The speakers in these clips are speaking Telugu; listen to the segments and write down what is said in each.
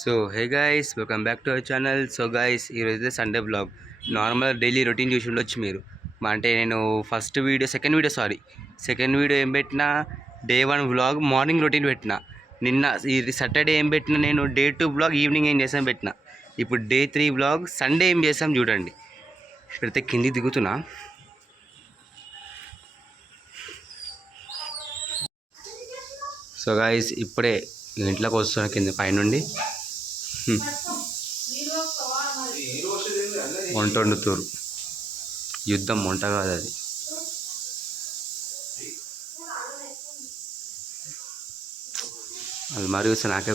So hey guys, welcome back to our channel. So guys, ఈరోజు Sunday blog. Normal daily routine చూసి ఉండొచ్చు మీరు. అంటే నేను సెకండ్ వీడియో ఏం పెట్టినా, డే 1 వ్లాగ్ మార్నింగ్ రొటీన్ పెట్టిన. నిన్న ఈ సాటర్డే ఏం పెట్టినా, నేను డే 2 వ్లాగ్ ఈవినింగ్ ఏం చేసాం పెట్టిన. ఇప్పుడు డే 3 వ్లాగ్ సండే ఏం చేసాం చూడండి. ఇప్పుడైతే కిందికి దిగుతున్నా. సో గైస్, ఇప్పుడే ఇంట్లోకి వస్తున్నా కింద పైనుండి. వంట వండుతూరు. యుద్ధం వంట కాదు అది. అది మరి వస్తే నాకే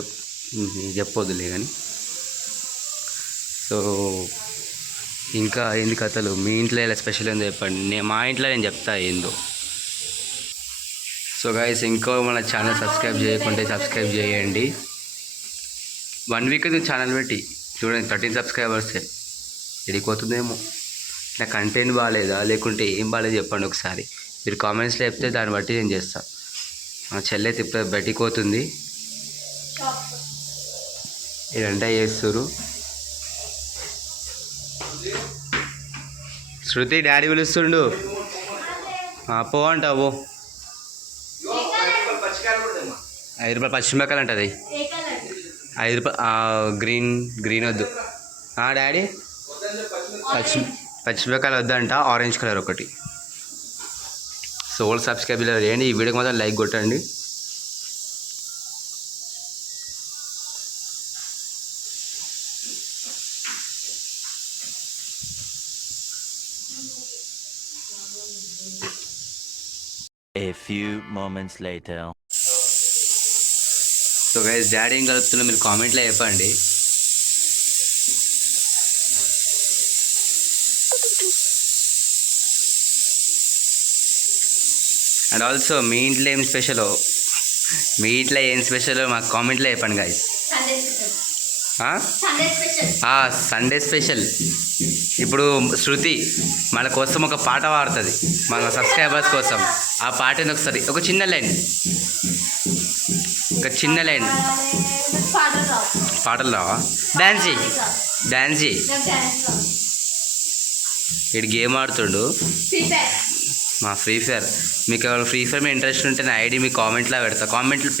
చెప్పొద్దులే కానీ. సో ఇంకా ఏంది కథలు? మీ ఇంట్లో ఎలా స్పెషల్ ఏందో చెప్పండి. మా ఇంట్లో నేను చెప్తా ఏందో. సో గైస్, ఇంకో మన ఛానల్ సబ్స్క్రైబ్ చేయకుంటే సబ్స్క్రైబ్ చేయండి. 1 వీక్ అయితే ఛానల్ పెట్టి చూడండి, 13 సబ్స్క్రైబర్సే. ఎడిపోతుందేమో. నా కంటెంట్ బాగాలేదా లేకుంటే ఏం బాగాలేదు చెప్పండి ఒకసారి. మీరు కామెంట్స్లో చెప్తే దాన్ని బట్టి నేను చేస్తాను. మా చెల్లి అయితే ఇప్పుడు బయటికి పోతుంది. ఇదంతా చేస్తారు. శృతి డాడీ పిలుస్తుండు. పో అంటావు. 5 రూపాయలు పచ్చిమిరపకాయలు అంటది. 5 రూపాయలు గ్రీన్ వద్దు. డాడీ పచ్చిమిరపకాయలు వద్దంట. ఆరెంజ్ కలర్ ఒకటి. సో ఓల్డ్ సబ్స్క్రైబ్ చేయండి. ఈ వీడియోకి మాత్రం లైక్ కొట్టండి. A few moments later. So guys, daddy ఏం కలుపుతున్నా మీరు కామెంట్లో చెప్పండి. అండ్ ఆల్సో మీ ఇంట్లో ఏం స్పెషలో మాకు కామెంట్లో చెప్పండి గైస్. Sunday special. ఇప్పుడు శృతి మన కోసం ఒక పాట పాడుతుంది, మన సబ్స్క్రైబర్స్ కోసం. ఆ పాటని ఒకసారి ఒక చిన్న లైన్ పాటలు రావా? డాన్స్ చేయి. ఇటు గేమ్ ఆడుతుండు మా ఫ్రీ ఫైర్. మీకు ఎవరు ఫ్రీ ఫైర్ మీద ఇంట్రెస్ట్ ఉంటే నా ఐడి మీ కామెంట్లో పెడతా.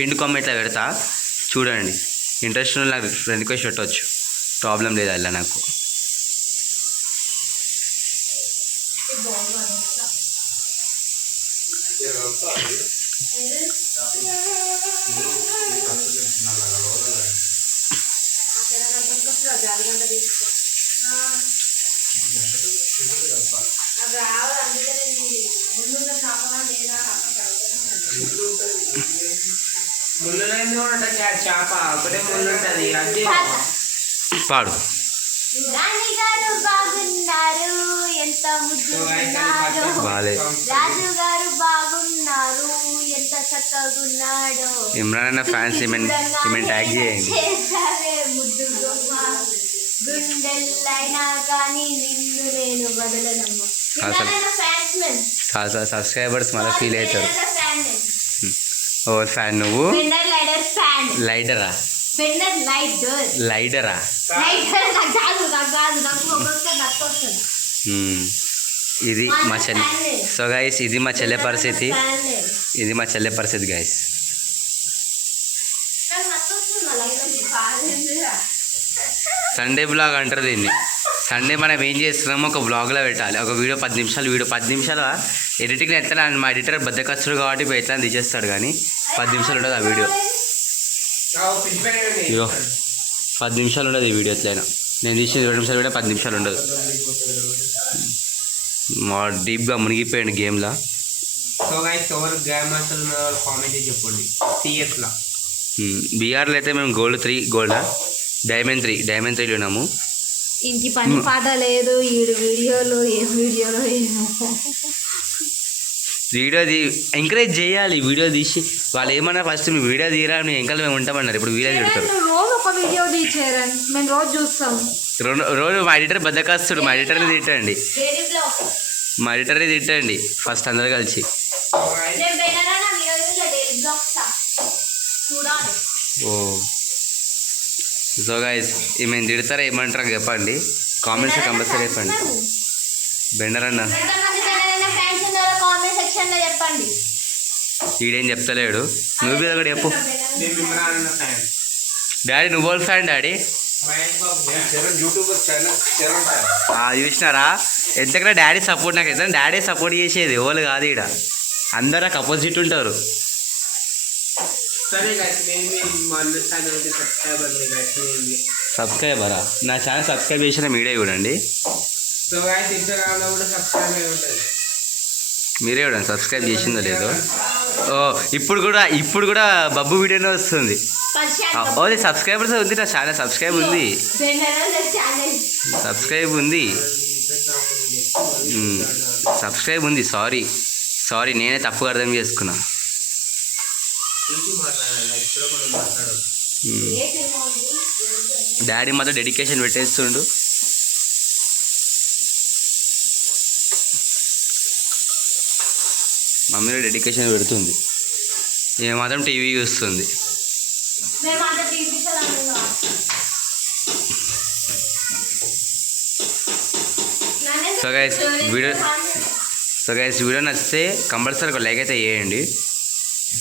పిన్ కామెంట్లో పెడతా, చూడండి. ఇంట్రెస్ట్ ఉన్న నాకు రిక్వెస్ట్ పెట్టవచ్చు, ప్రాబ్లం లేదు అలా నాకు. పాడు. ఇమ్రాన్ అన్న ఫ్యాన్స్ ఈమెన్ ట్యాగ్ చేయండి. సబ్స్క్రైబర్స్ మళ్ళీ ఫీల్ అవుతారు. ఓ ఫ్యాన్ నువ్వు? లైడరా? ఇది మా చెల్లి. సో గైస్, ఇది మా చెల్లె పరిస్థితి గైస్. సండే బ్లాగ్ అంటారు దీన్ని. సండే మనం ఏం చేస్తున్నామో ఒక బ్లాగ్లో పెట్టాలి. ఒక వీడియో 10 నిమిషాలు ఎడిటింగ్ ఎట్లా. మా ఎడిటర్ బద్దకస్తుడు కాబట్టి ఇప్పుడు ఎట్లా తీసేస్తాడు, కానీ 10 నిమిషాలు ఉండదు ఆ వీడియో. ఇగో 10 నిమిషాలు ఉండదు ఈ వీడియో. ఎట్లయినా నేను తీసిన 2 నిమిషాలు కూడా 10 నిమిషాలు ఉండదు. మా డీప్గా మునిగిపోయాడు గేమ్లో. సో గైస్, ఎవరు గేమ్ అసలు కామెంట్ చెప్పండి. సిఎస్లో బీఆర్లో అయితే మేము డైమండ్ 3 ఉన్నాము. ఇంటి పని పాట లేదు. వీడియోలో వీడియోది ఎంకరేజ్ చేయాలి. వీడియో తీసి వాళ్ళు ఏమన్నా ఫస్ట్ మీ వీడియో తీయరా, మీ ఎంకల్ మేము ఉంటామన్నారు. ఇప్పుడు వీడియో తీడతారు. రోజు ఒక వీడియో తీసేరని మేము రోజు చూస్తాం. రోజు మా ఎడిటర్ బద్దకస్తుడు. మా ఎడిటర్ని తిట్టండి ఫస్ట్ అందరు కలిసి. ఓ సో గైస్ ఈమెను తిడతారా ఏమంటారా చెప్పండి, కామెంట్స్ కంపల్సరీ చెప్పండి. బెండర్ అన్న కామెంట్ సెక్షన్ లో చెప్పండి. ఈడేం చెప్తలేడు, నువ్వు మీద కూడా చెప్పు. నేను ఇమ్రాన్ అన్న ఫ్యాన్. డాడీ నువ్వు వాళ్ళు fan daddy? Mahesh Babu fan. చూసినారా ఎంతకన్నా డాడీ సపోర్ట్, నాకు ఎంత డాడీ సపోర్ట్ చేసేది ఎవరు కాదు, ఇక్కడ అందరు నాకు అపోజిట్ ఉంటారు. సరే గైస్, నేను మా అన్న ఛానల్కి సబ్స్క్రైబర్ గైస్. సబ్స్క్రైబరా? నా ఛానల్ సబ్స్క్రైబ్ చేసిన మీడే చూడండి. సో గైస్ ఇన్స్టాగ్రామ్లో కూడా సబ్స్క్రైబ్ అయి ఉంటుంది. మీరే చూడండి సబ్స్క్రైబ్ చేసిందో లేదో. ఓ ఇప్పుడు కూడా బబ్బు వీడియోనే వస్తుంది. ఓది సబ్స్క్రైబర్స్ ఉంది, నా ఛానల్ సబ్స్క్రైబ్ ఉంది, సబ్స్క్రైబ్ ఉంది, సబ్స్క్రైబ్ ఉంది. సారీ నేనే తప్పుగా అర్థం చేసుకున్నా. డాడీ మాత్రం డెడికేషన్ పెట్టేస్తుండు. మమ్మీ డెడికేషన్ పెడుతుంది, ఏ మాత్రం టీవీ చూస్తుంది. సో గైస్ వీడియో నచ్చితే కంపల్సరీ ఒక లైక్ అయితే వేయండి.